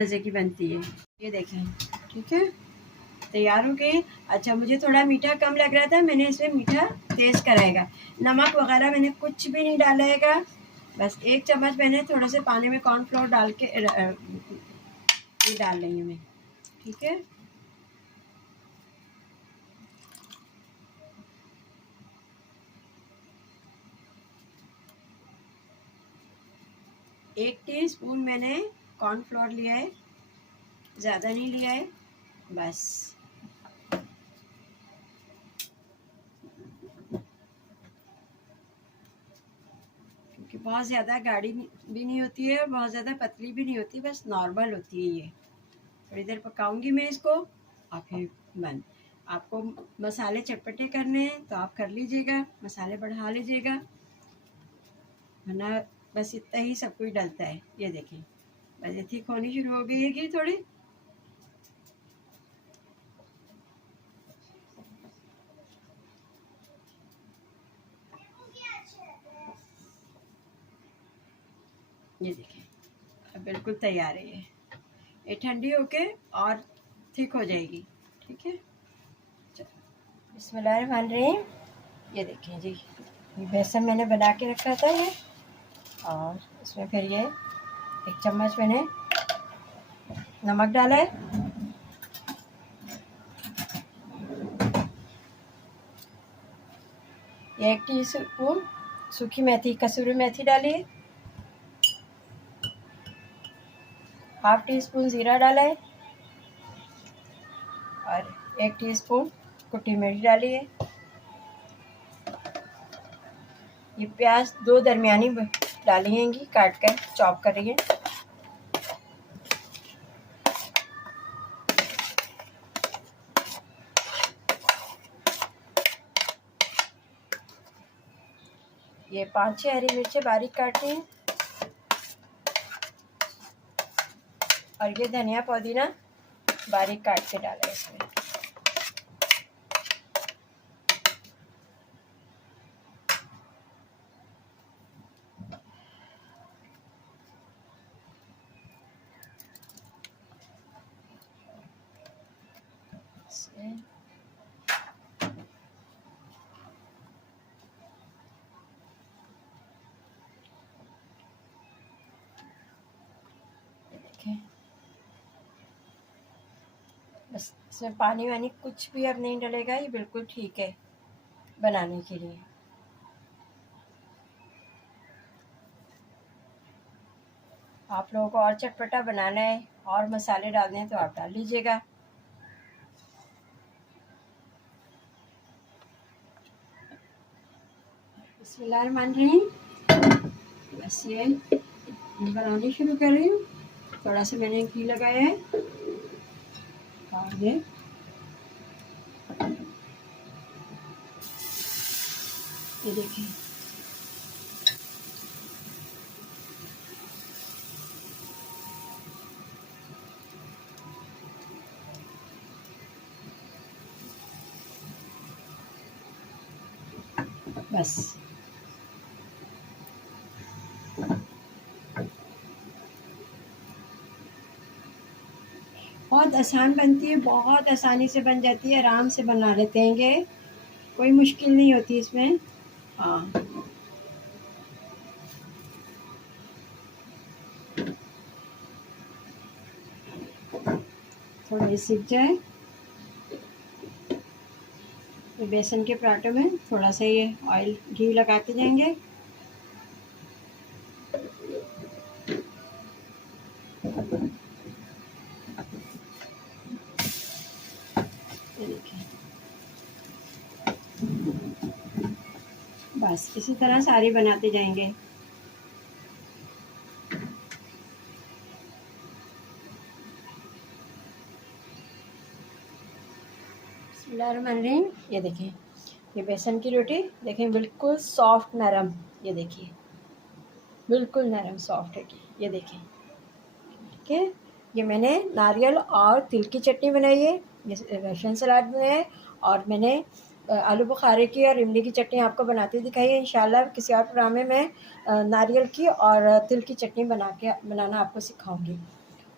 मज़े की बनती है। ये देखें, ठीक है, तैयार हो गई। अच्छा, मुझे थोड़ा मीठा कम लग रहा था, मैंने इसमें मीठा तेज़ कराएगा। नमक वगैरह मैंने कुछ भी नहीं डालेगा, बस 1 चम्मच मैंने थोड़े से पानी में कॉर्नफ्लोर डाल के ये डाल रही हूँ मैं, ठीक है। एक टीस्पून मैंने कॉर्नफ्लोर लिया है, ज़्यादा नहीं लिया है, बस। क्योंकि बहुत ज़्यादा गाढ़ी भी नहीं होती है और बहुत ज़्यादा पतली भी नहीं होती, बस नॉर्मल होती है ये। थोड़ी देर पकाऊंगी मैं इसको और फिर बंद। आपको मसाले चटपटे करने हैं तो आप कर लीजिएगा, मसाले बढ़ा लीजिएगा, वरना बस इतना ही सब कुछ डलता है। ये देखें, बस ये ठीक होनी शुरू हो गई है कि थोड़ी। ये देखें, अब बिल्कुल तैयार है ये ठंडी होके और ठीक हो जाएगी, ठीक है। बिस्मिल्लाहिर्रहमानिर्रहीम। ये देखें जी, ये बेसन मैंने बना के रखा था ये, और इसमें फिर ये 1 चम्मच मैंने नमक डाला है, ये 1 टीस्पून सूखी मेथी, कसूरी मेथी डाली है, ½ टीस्पून ज़ीरा डाला है और 1 टीस्पून कुटी मिर्च डाली है। ये प्याज 2 दरमियानी डाली हैं, काट कर चॉप कर रही है। ये 5-6 हरी मिर्चें बारीक काटी हैं और ये धनिया पुदीना बारीक काट के डाला है इसमें। बस इसमें पानी वानी कुछ भी अब नहीं डलेगा, ये बिल्कुल ठीक है बनाने के लिए। आप लोगों को और चटपटा बनाना है और मसाले डालने हैं तो आप डाल लीजिएगा। बिस्मिल्लाहिर्रहमानिर्रहीम। बस ये बनानी शुरू कर रही हूँ। थोड़ा सा मैंने घी लगाया है और ये देखिए, बस बहुत आसान बनती है, बहुत आसानी से बन जाती है, आराम से बना लेते हैं ये, कोई मुश्किल नहीं होती इसमें। हाँ, थोड़ा ये सीख जाए तो बेसन के पराठों में थोड़ा सा ये ऑयल घी लगाते जाएंगे। बस इसी तरह सारे बनाते जाएंगे। बिस्मिल्लाहिर्रहमानिर्रहीम। ये देखिए, ये बेसन की रोटी देखें, बिल्कुल सॉफ्ट नरम, ये देखिए बिल्कुल नरम सॉफ्ट है। ये देखें, ठीक है। ये मैंने नारियल और तिल की चटनी बनाई है, ये रशियन सलाद बनाया है, और मैंने आलू बुखारे की और इमली की चटनी आपको बनाती दिखाई है। इंशाल्लाह किसी और प्रोग्राम में मैं नारियल की और तिल की चटनी बनाना आपको सिखाऊंगी,